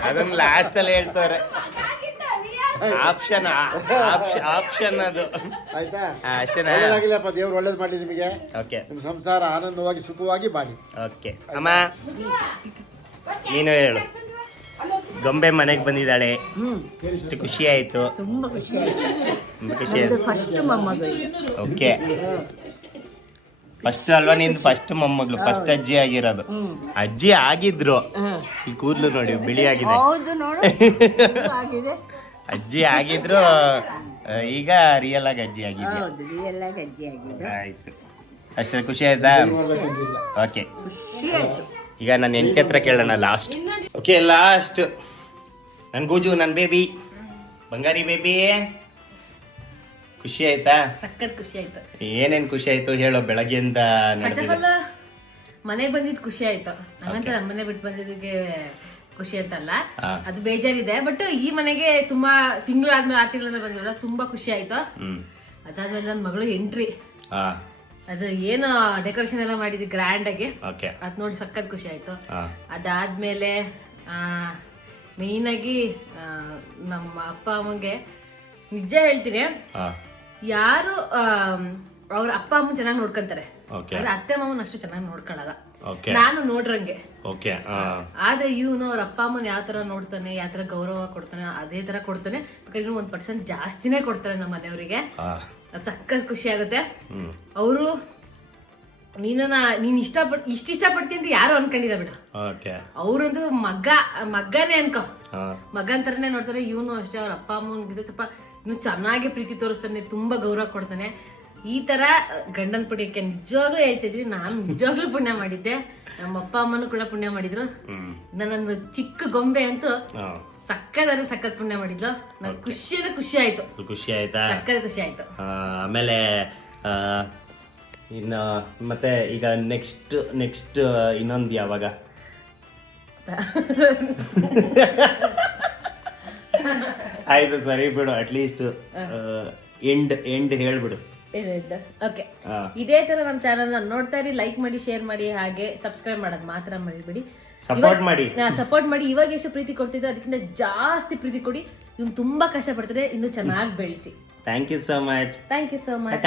ಅದನ್ನ ಲಾಸ್ಟ್ ಅಲ್ಲಿ ಹೇಳ್ತಾರೆ, ಆಪ್ಷನ್ ಅದು. ಆಯ್ತಾ? ಅಷ್ಟೇನಾ? ಒಳ್ಳೇದಾಗಿಲ್ಲಪ್ಪ, ದೇವ್ರು ಒಳ್ಳೇದು ಮಾಡಿ ನಿಮಗೆ. ಓಕೆ, ನಿಮ್ಮ ಸಂಸಾರ ಆನಂದವಾಗಿ ಸುಖವಾಗಿ ಬಾಳಿ. ಓಕೆ ಅಮ್ಮ, ನೀನು ಹೇಳು. ಗೊಂಬೆ ಮನೆಗೆ ಬಂದಿದ್ದಾಳೆ, ಎಷ್ಟು ಖುಷಿ ಆಯ್ತು? ತುಂಬಾ ಖುಷಿ ಆಯ್ತು. ತುಂಬ ಖುಷಿ ಆಯ್ತು. ಫಸ್ಟ್ ಮೊಮ್ಮಗಳು. ಓಕೆ, ಫಸ್ಟ್ ಅಲ್ವಾ ನಿಂದು? ಫಸ್ಟ್ ಮೊಮ್ಮಗಳು, ಫಸ್ಟ್ ಅಜ್ಜಿ ಆಗಿರೋದು. ಅಜ್ಜಿ ಆಗಿದ್ರು, ಈ ಕೂದಲು ನೋಡಿ ಬಿಳಿ ಆಗಿದೆ. ಹೌದು ನೋಡು, ಆಗಿದೆ. ಅಜ್ಜಿ ಆಗಿದ್ರು, ಈಗ ರಿಯಲ್ ಆಗಿ ಅಜ್ಜಿ ಆಗಿದ್ಯಾ? ಹೌದು, ಎಲ್ಲ ಗಜ್ಜಿ ಆಗಿದೆ. ಆಯ್ತು, ಅಷ್ಟೇ ಖುಷಿ ಆಯ್ತಾ? ಓಕೆ, ಖುಷಿ ಆಯ್ತು. ಈಗ ನನ್ನ ಹೆಂಡತಿ ಹತ್ರ ಕೇಳೋಣ ಲಾಸ್ಟ್. ಓಕೆ, ಲಾಸ್ಟ್ ನನ್ನ ಗೂಜು, ನನ್ನ ಬೇಬಿ, ಬಂಗಾರಿ ಬೇಬಿ, ಖುಷಿ ಆಯ್ತಾ? ಸಖತ್ ಖುಷಿ ಆಯ್ತು. ಏನೇನ್ ಖುಷಿ ಆಯ್ತು ಹೇಳೋ? ಬೆಳಗ್ಗೆಯಿಂದ ಫಸ್ಟ್ ಆಫ್ ಆಲ್ ಮನೆಗೆ ಬಂದಿದ್ದು ಖುಷಿ ಆಯ್ತು. ನಮ್ಮಂತ ನಮ್ಮನೆ ಬಿಟ್ಟು ಬಂದಿದ್ದಕ್ಕೆ ಖುಷಿ ಅಂತಲ್ಲ, ಅದು ಬೇಜಾರಿದೆ. ಬಟ್ ಈ ಮನೆಗೆ ತುಂಬಾ ತಿಂಗಳು ಆದ್ಮೇಲೆ 6 ತಿಂಗಳ ಬಂದಿಲ್ಲ, ತುಂಬಾ ಖುಷಿ ಆಯ್ತು. ಅದಾದ್ಮೇಲೆ ನನ್ನ ಮಗಳು ಎಂಟ್ರಿ, ಅದು ಏನು ಡೆಕೋರೇಷನ್ ಎಲ್ಲ ಮಾಡಿದ್ವಿ ಗ್ರ್ಯಾಂಡ್ ಆಗಿ, ಅದ್ ನೋಡಿ ಸಖತ್ ಖುಷಿ ಆಯ್ತು. ಅದಾದ್ಮೇಲೆ ಮೇನ್ ಆಗಿ ನಮ್ಮ ಅಪ್ಪ ಅಮ್ಮಗೆ ನಿಜ ಹೇಳ್ತೀನಿ, ಯಾರು ಅವ್ರ ಅಪ್ಪ ಅಮ್ಮ ಚೆನ್ನಾಗಿ ನೋಡ್ಕೊಂತಾರೆ, ಆದ್ರೆ ಅತ್ತೆ ಮಾಮನ ಅಷ್ಟು ಚೆನ್ನಾಗಿ ನೋಡ್ಕೊಳ್ಳಲ್ಲ. ನಾನು ನೋಡ್ರಂಗೆ. ಆದ್ರೆ ಇವನು ಅವ್ರ ಅಪ್ಪ ಅಮ್ಮನ ಯಾವ ತರ ನೋಡ್ತಾನೆ, ಯಾವ ತರ ಗೌರವ ಕೊಡ್ತಾನೆ, ಅದೇ ತರ ಕೊಡ್ತಾನೆ. ಬೇಕಾದ್ರೆ 1% ಜಾಸ್ತಿನೇ ಕೊಡ್ತಾರೆ ನಮ್ಮ ಮನೆಯವರಿಗೆ. ಅದು ಸಖತ್ ಖುಷಿ ಆಗುತ್ತೆ. ಅವರು ನೀನ್ ಇಷ್ಟಪಡ್ತೀನಿ ಅಂತ ಯಾರು ಅನ್ಕೊಂಡಿಲ್ಲ ಬಿಡು. ಅವ್ರೊಂದು ಮಗನೇ ಅನ್ಕೋ, ಮಗನ್ ತರನೇ ನೋಡ್ತಾರೆ. ಇವನು ಅಷ್ಟೇ, ಅವ್ರ ಅಪ್ಪ ಅಮ್ಮನಿಗೆ ಸ್ವಲ್ಪ ಇನ್ನು ಚೆನ್ನಾಗಿ ಪ್ರೀತಿ ತೋರಿಸ್ತಾನೆ, ತುಂಬಾ ಗೌರವ ಕೊಡ್ತಾನೆ. ಈ ತರ ಗಂಡನ್ ಪುಣ್ಯಕ್ಕೆ ನಿಜವಾಗ್ಲೂ ಹೇಳ್ತಿದ್ವಿ, ನಾನು ನಿಜವಾಗ್ಲೂ ಪುಣ್ಯ ಮಾಡಿದ್ದೆ, ನಮ್ಮ ಅಪ್ಪ ಅಮ್ಮನೂ ಕೂಡ ಪುಣ್ಯ ಮಾಡಿದ್ರು. ನನ್ನೊಂದು ಚಿಕ್ಕ ಗೊಂಬೆ ಅಂತೂ ಸಖತ್ ಪುಣ್ಯ ಮಾಡಿದ್ಲು. ನಂಗೆ ಖುಷಿ ಆಯ್ತು. ಖುಷಿ ಆಯ್ತಾ? ಸಖತ್ ಖುಷಿ ಆಯ್ತು. ಆಮೇಲೆ ಇನ್ನು ಮತ್ತೆ ಈಗ ನೆಕ್ಸ್ಟ್ ಇನ್ನೊಂದು ಯಾವಾಗ? ಆಯ್ತು, ಸರಿ ಬಿಡು. ಅಟ್ಲೀಸ್ಟ್ ಎಂಡ್ ಹೇಳ್ಬಿಡು. ಓಕೆ, ಇದೇ ತರ ನಮ್ಮ ಚಾನಲ್ ನೋಡ್ತಾ ಇರಿ, ಲೈಕ್ ಮಾಡಿ, ಶೇರ್ ಮಾಡಿ, ಹಾಗೆ ಸಬ್ಸ್ಕ್ರೈಬ್ ಮಾಡೋದು ಮಾತ್ರ ಮರಿಬೇಡಿ. ಸಪೋರ್ಟ್ ಮಾಡಿ. ಇವಾಗ ಎಷ್ಟು ಪ್ರೀತಿ ಕೊಡ್ತಿದ್ರು ಅದಕ್ಕಿಂತ ಜಾಸ್ತಿ ಪ್ರೀತಿ ಕೊಡಿ. ಇವ್ನು ತುಂಬಾ ಕಷ್ಟ ಪಡ್ತಾರೆ, ಇನ್ನು ಚೆನ್ನಾಗಿ ಬೆಳೆಸಿ. Thank you so much. Thank you so much.